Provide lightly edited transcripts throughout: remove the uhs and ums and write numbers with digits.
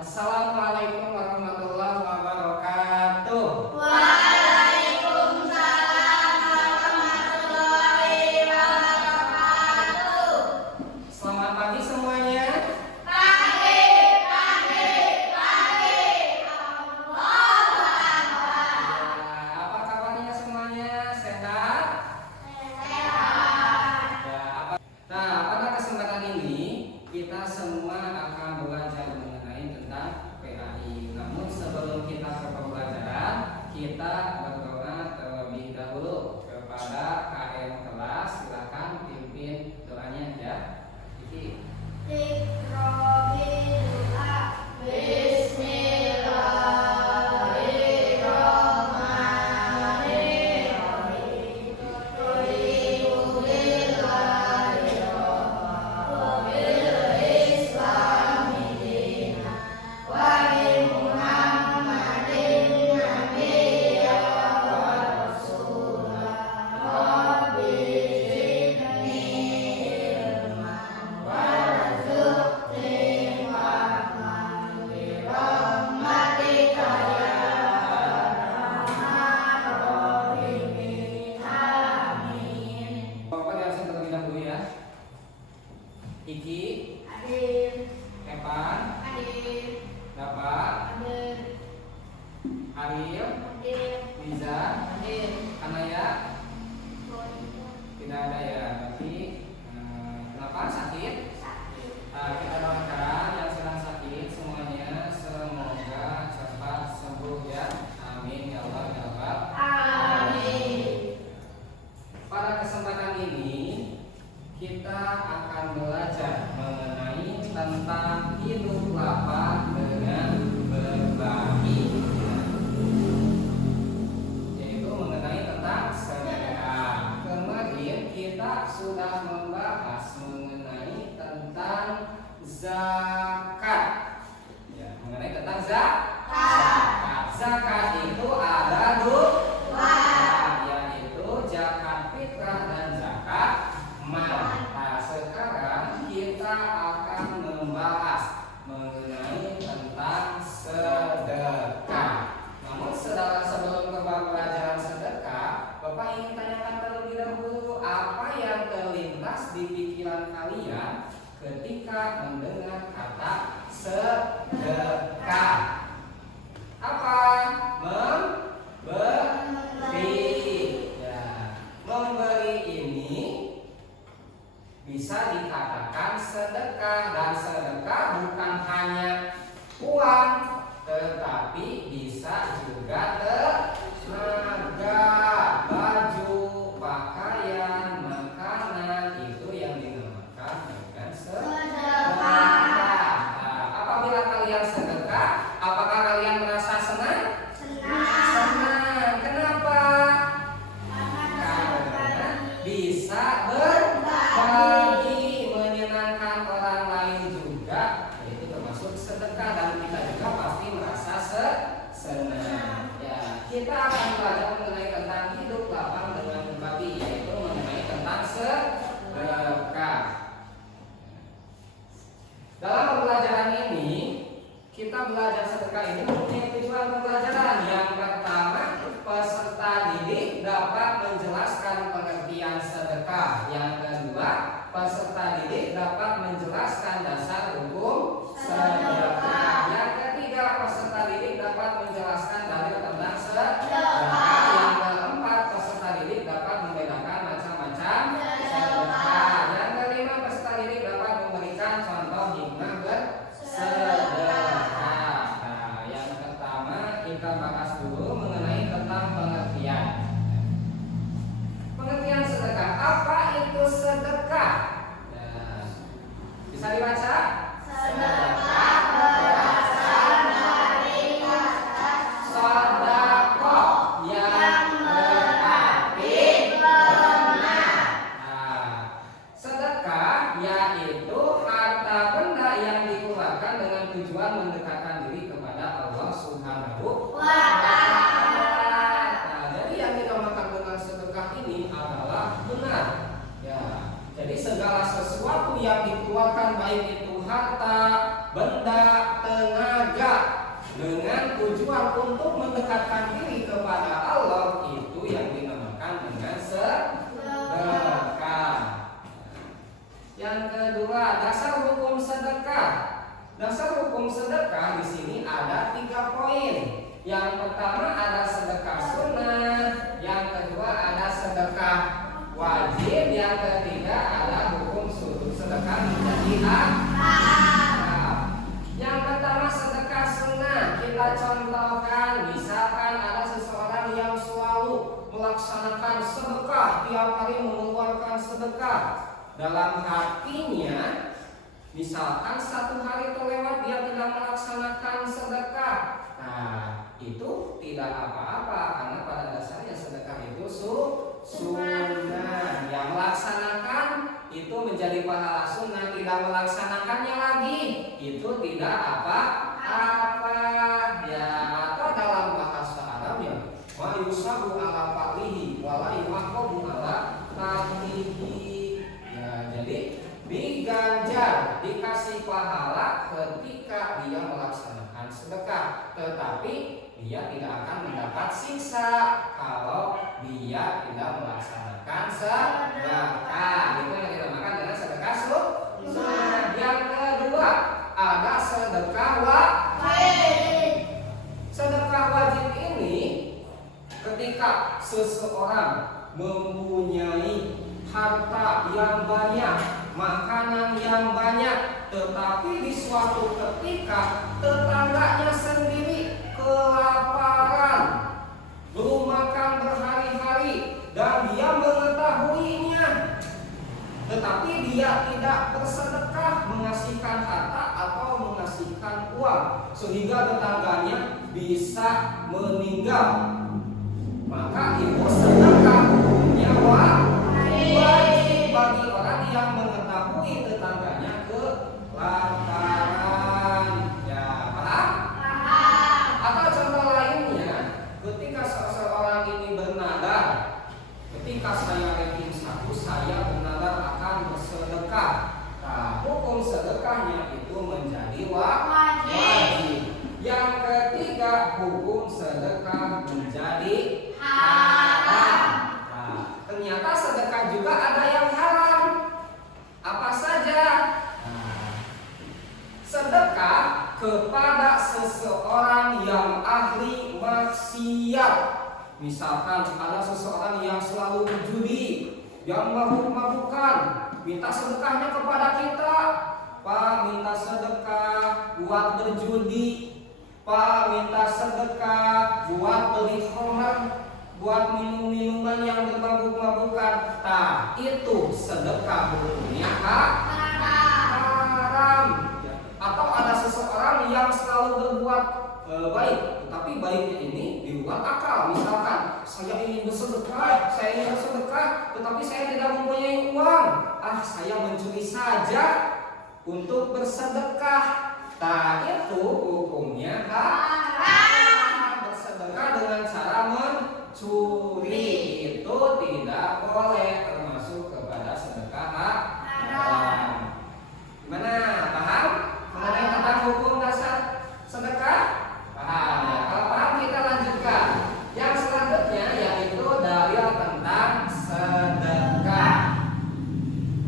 Assalamualaikum warahmatullahi wabarakatuh. Waalaikumsalam warahmatullahi wabarakatuh. Selamat pagi semuanya. Pagi. Allahu Akbar. Apa kabarnya semuanya? Sehat? Sehat. Nah, pada kesempatan ini kita semua akan belajar mengenai tentang PAI. Namun sebelum kita ke pembelajaran, kita berdoa terlebih dahulu kepada KM kelas. Silakan pimpin doanya ya. Iki. Iqrobi doa. Bismillahirrahmanirrahim. Bapak diabsen terlebih dahulu ya. Iki, Hadir. Evan, Hadir. Bapak, Hadir. Ariel, Hadir. Liza, Hadir. Anaya, tidak ada ya. Berarti kenapa sakit? Kita doakan yang sedang sakit semuanya semoga cepat sembuh ya. Amin ya Allah ya Rabbal. Amin. Pada kesempatan ini kita akan belajar mengenai tentang hidup lapang dengan berbagi, yaitu mengenai tentang sedekah. Kemarin kita sudah membahas mengenai tentang zakat, ya, mengenai tentang zakat. Zakat itu ada dua, yaitu zakat fitrah dan zakat mal. Nah, sekarang kita akan membahas mengenai tentang sedekah. Namun sebelum ke pembelajaran sedekah, Bapak ingin tanyakan terlebih dahulu apa yang terlintas di pikiran kalian ketika mendengar kata sedekah. Apa? Memberi. Ya, memberi ini bisa dikatakan sedekah, dan sedekah bukan hanya uang, tetapi bisa juga tenaga, baju, pakaian, makanan, itu yang dinamakan dengan sedekah. Nah, apabila kalian sedekah, apakah kalian merasa senang? Senang. Kenapa? Karena bisa berbagi, menyenangkan orang lain juga, itu termasuk sedekah, dan kita juga pasti merasa senang. Ya, kita akan belajar mengenai tentang hidup lapang dengan berbagi, yaitu mengenai tentang sedekah. Dalam pembelajaran ini, kita belajar sedekah ini mempunyai tujuan pembelajaran. Yang pertama, peserta didik dapat menjelaskan pengertian sedekah. Yang kedua, peserta didik dapat menjelaskan dasar hukum sedekah. Yang ketiga, peserta didik dapat menjelaskan dalil tentang sedekah. Yang keempat, peserta didik dapat membedakan macam-macam sedekah. Yang kelima, peserta didik dapat memberikan contoh hikmah bersedekah. Nah, yang pertama kita bahas dulu mengenai tentang pengertian. Pengertian sedekah. Apa itu sedekah? Nah, bisa dibaca? Sedekah berasal dari kata Sedekah yang berarti benar. Nah, sedekah yaitu harta benda yang dikeluarkan dengan tujuan mendekatkan diri kepada Allah Subhanahu wa Ta'ala. Nah, jadi yang dinamakan dengan sedekah ini adalah benar. Ya, jadi segala sesuatu yang dikeluarkan baik itu harta, benda, tenaga, dengan tujuan untuk mendekatkan diri kepada Allah, itu yang dinamakan dengan sedekah. Yang kedua, dasar hukum sedekah. Dasar hukum sedekah di sini ada 3 poin. Yang pertama ada sedekah sunnah, yang kedua ada sedekah wajib, yang ketiga ada hukum sedekah menjadi haram. Yang pertama sedekah sunnah, kita contohkan misalkan ada seseorang yang selalu melaksanakan sedekah, tiap hari mengeluarkan sedekah dalam hatinya. Misalkan 1 hari terlewat dia tidak melaksanakan sedekah, nah itu tidak apa-apa karena pada dasarnya sedekah itu sunnah. Yang melaksanakan itu menjadi pahala sunnah, tidak melaksanakannya lagi itu tidak apa-apa ya. Atau dalam bahasa Arab ya, wa yusabu ala fa'lihi wa la yuqabu ala tarkihi. Ya, jadi diganjar, dikasih pahala ketika dia melaksanakan sedekah, tetapi dia tidak akan mendapat siksa kalau dia tidak melaksanakan sedekah. Itu yang dinamakan dengan sedekah sunnah. Yang kedua ada sedekah wajib. Sedekah wajib ini ketika seseorang mempunyai harta yang banyak, makanan yang banyak, tetapi di suatu ketika tetangganya sendiri kelaparan, belum makan berhari-hari, dan dia mengetahuinya, tetapi dia tidak bersedekah, mengasihkan harta atau mengasihkan uang, sehingga tetangganya bisa meninggal, maka itu sedekah hukumnya wajib bagi orang yang mengetahui tetangganya kelaparan. Ya, paham? Atau contoh lainnya, ketika seseorang ini bernadar, ketika saya ranking 1 saya bernadar akan bersedekah. Nah, hukum sedekahnya itu menjadi wajib. Yang ketiga, hukum sedekah menjadi haram. Nah, ternyata sedekah juga ada yang haram. Apa saja? Nah, sedekah kepada seseorang yang ahli maksiat. Misalkan ada seseorang yang selalu berjudi, yang mabuk-mabukan, minta sedekahnya kepada kita. Pak, minta sedekah buat berjudi. Pak, minta sedekah buat beli khamar, buat minum-minuman yang bermabuk-mabukan. Nah, itu sedekah hukumnya haram. Atau ada seseorang yang selalu berbuat baik, tetapi baiknya ini di luar akal. Misalkan saya ingin bersedekah, tetapi saya tidak mempunyai uang. Saya mencuri saja untuk bersedekah. Nah, itu hukumnya haram. Bersedekah dengan cara mencuri itu tidak boleh, termasuk kepada sedekah haram. Gimana? Paham? Mengenai tentang hukum dasar sedekah? Paham ya? Kalau paham kita lanjutkan. Yang selanjutnya yaitu dalil tentang sedekah.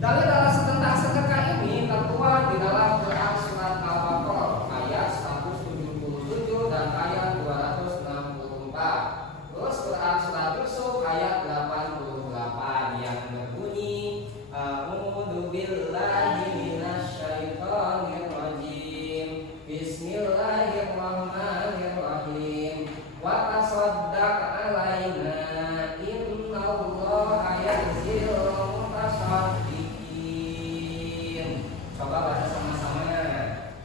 Dalil tentang sedekah ini tertuang di dalam Quran surat Al-Baqarah ayat 177 dan ayat 264. Terus Quran surat Yusuf ayat 88 yang berbunyi A'udzu billahi minasyaitonir rajim. Bismillahirrahmanirrahim. Wa tasaddaq 'alaina innallaha yajzil mutasaddiqin. Coba baca sama-sama.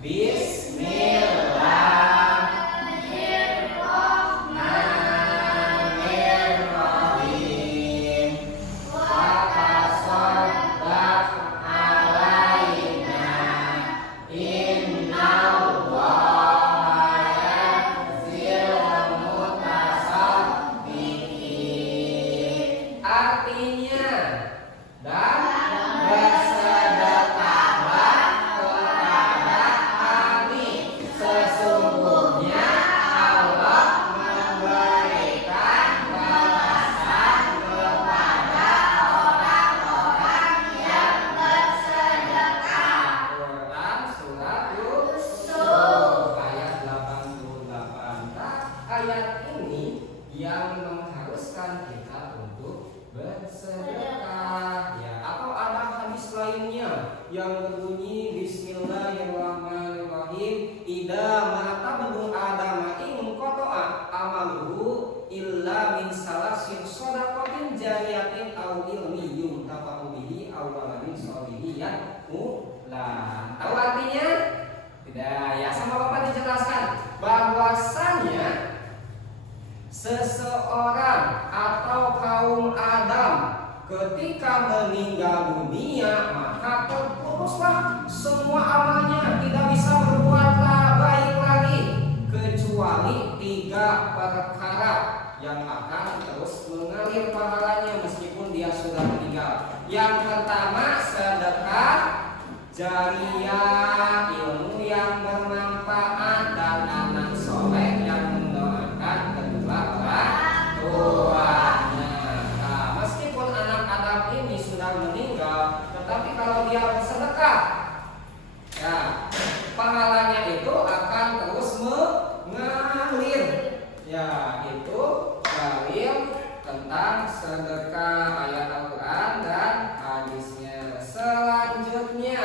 Bismillahirrahmanirrahim. Wa tasaddaq 'alaina innallaha yajzil mutasaddiqin. Artinya, dan bersedekahlah seseorang atau kaum Adam ketika meninggal dunia, maka terputuslah semua amalnya, tidak bisa berbuat baik lagi kecuali 3 perkara yang akan terus mengalir pahalanya meskipun dia sudah meninggal. Yang pertama, sedekah jariyah, ilmu yang bermanfaat, dan anak soleh yang mendoakan kedua orang tuanya. Nah, meskipun anak Adam ini sudah meninggal, tetapi kalau dia bersedekah, ya, pahalanya itu akan terus mengalir. Ya, itu dalil tentang sedekah, ayat Al-Quran dan hadisnya. Selanjutnya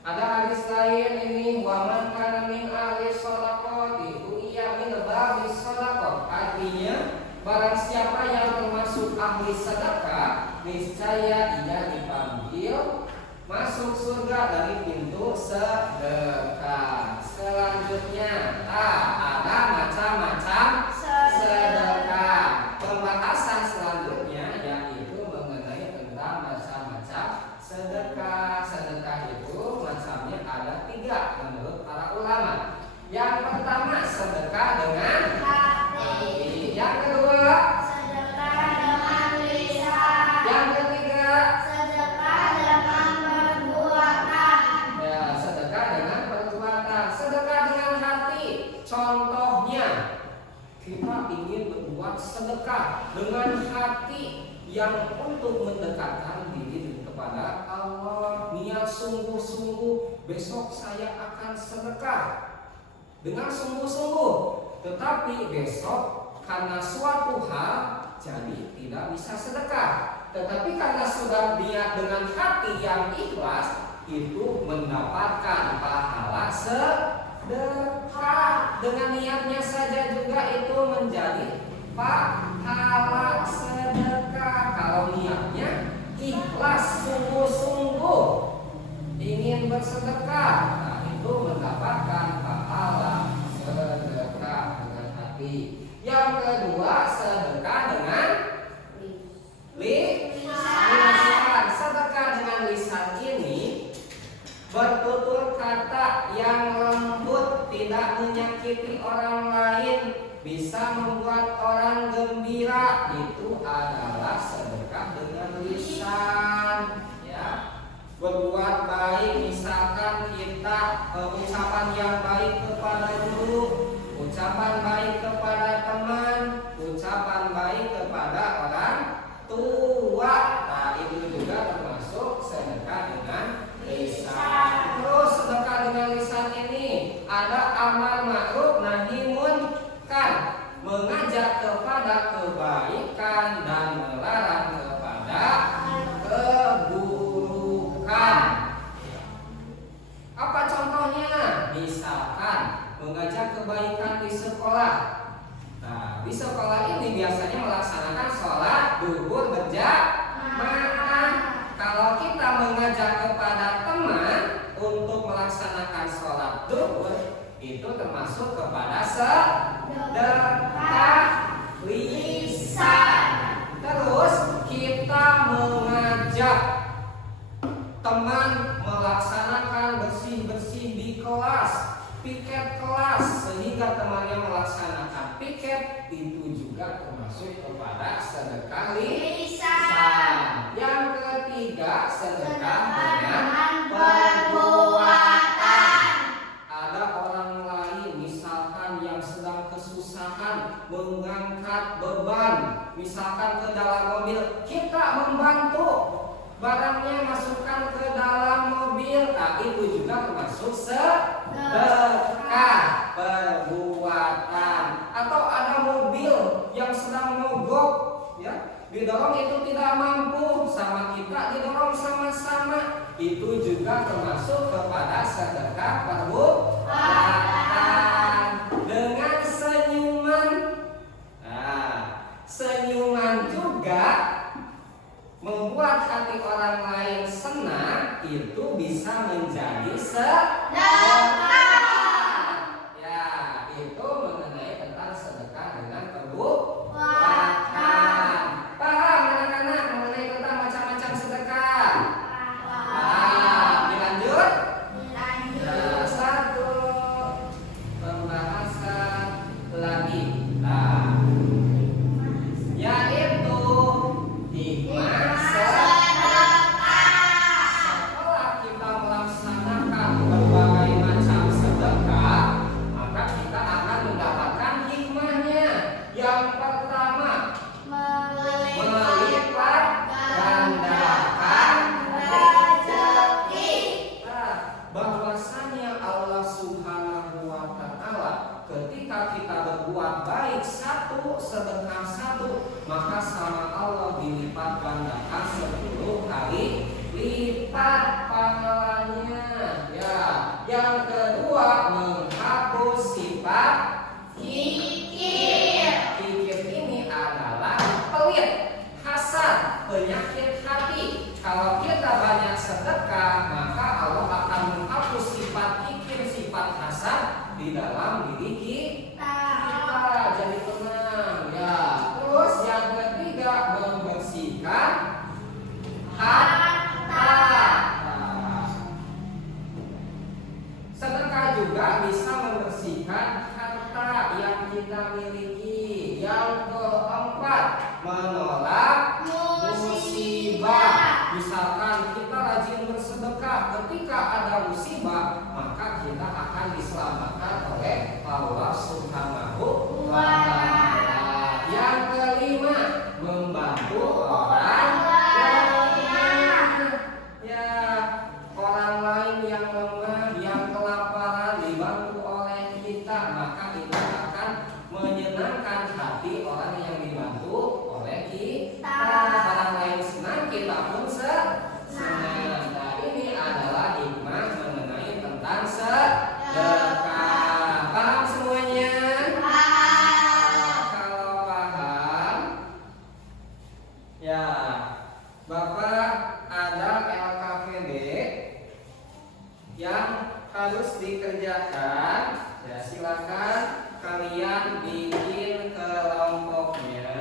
ada hadis lain ini, wa man kana min ahli shadaqati iya min babi shadaqah. Artinya barang siapa yang termasuk ahli sedekah, niscaya ia dipanggil masuk surga dari pintu sedekah. Selanjutnya ada macam-macam sedekah. Pembahasan selanjutnya yaitu mengenai tentang macam-macam sedekah. Sedekah itu macamnya ada 3 menurut para ulama. Yang pertama, sedekah dengan hati. Yang kedua, sedekah dengan lisan. yang ketiga, Sedekah dengan perbuatan. ya, sedekah dengan perbuatan. Sedekah dengan hati, contohnya kita ingin berbuat sedekah dengan hati yang untuk mendekatkan diri kepada Allah. Niat sungguh-sungguh, besok saya akan sedekah dengan sungguh-sungguh, tetapi besok karena suatu hal jadi tidak bisa sedekah. Tetapi karena sudah niat dengan hati yang ikhlas, itu mendapatkan pahala sedekah. Dengan niatnya saja juga itu menjadi pahala sedekah. Kalau niatnya ikhlas, sungguh-sungguh ingin bersedekah, nah itu mendapatkan pahala sedekah dengan hati. Yang kedua, sedekah dengan lisan. Sedekah dengan lisan ini bertutur kata yang lembut, tidak menyakiti orang lain, bisa membuat orang gembira. Itu adalah sedekah dengan lisan. Ya, berbuat baik, misalkan kita ucapan yang baik kepada guru, ucapan baik kepada teman, ucapan baik kepada orang tua. Nah, itu juga termasuk sedekah dengan lisan. Terus sedekah dengan lisan ini ada amar ma'ruf nahi munkar, mengajak kepada kebaikan dan melarang kepada keburukan. Apa contohnya? Misalkan mengajak kebaikan di sekolah. Nah, di sekolah ini biasanya melaksanakan sholat duhur berjamaah. Kalau kita mengajak kepada teman untuk melaksanakan sholat duhur, itu termasuk kepada sedekah lisan. Terus kita mengajak teman melaksanakan bersih-bersih di kelas, piket kelas, sehingga temannya melaksanakan piket, itu juga termasuk kepada sedekah lisan. Yang ketiga, sedekah dengan perbuatan. Ada orang lain misalkan yang sedang kesusahan mengangkat beban, misalkan ke dalam mobil, kita membantu barangnya masukkan ke dalam mobil. Nah, itu juga termasuk sedekah perbuatan. Atau ada mobil yang sedang mogok, ya, didorong itu tidak mampu, sama kita didorong sama-sama, itu juga termasuk kepada sedekah perbuatan. Dengan senyuman, nah, senyuman juga membuat hati orang lain senang, itu bisa menjadi sedekah. Ya, itu mengenai ketika ada musibah, maka kita akan diselamatkan oleh Allah Subhanahu wa Ta'ala. Yang kelima, membantu orang lain. Ya, orang lain yang lemah, yang kelaparan dibantu oleh kita, maka kita akan menyenangkan hati orang yang dibantu oleh kita. Orang lain senang, kita pun senang. Nah, ini adalah hikmah mengenai tentang sedekah. Paham semuanya? Kalau paham, ya, Bapak ada LKPD yang harus dikerjakan. Ya, silakan kalian bikin kelompoknya,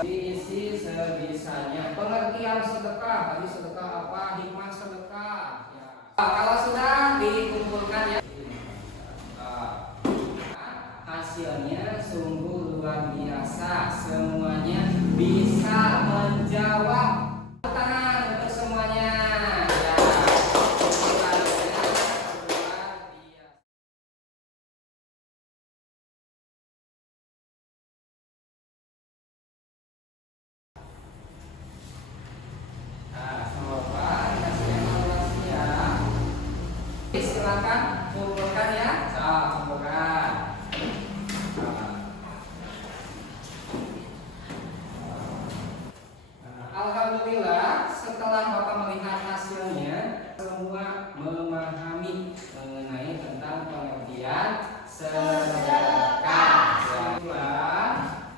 diisi sebisanya. Pengertian sedekah, tadi sedekah apa, hikmah sedekah. Ya. Kalau sudah dikumpulkan ya, hasilnya sungguh luar biasa. Semuanya bisa menjawab. Tangan untuk semuanya. Ya. Hasilnya luar biasa. Nah, semoga dikasih evaluasi ya. Silakan kumpulkan ya. Kumpulkan. Alhamdulillah, setelah Bapak melihat hasilnya, semua memahami mengenai tentang pengertian sedekah.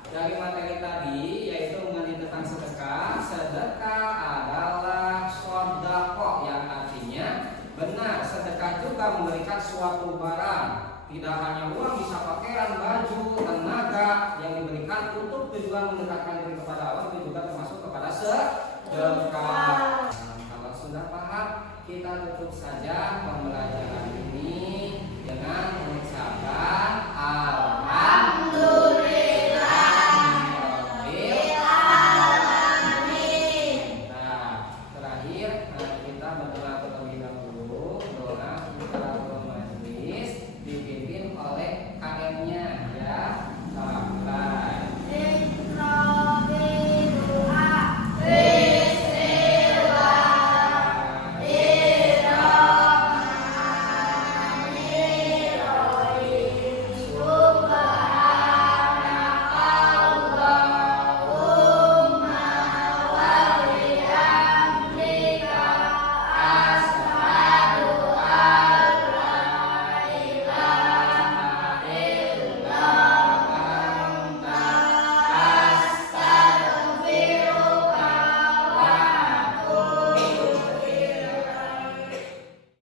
Dari materi tadi, yaitu mengenai tentang sedekah. Sedekah adalah shodaqah, yang artinya benar. Sedekah juga memberikan suatu barang. Tidak hanya uang, bisa pakaian, baju, tenaga yang diberikan untuk tujuan mendekatkan diri kepada Allah, itu juga termasuk kepada sedekah. Kalau sudah paham, kita tutup saja pembelajaran ini dengan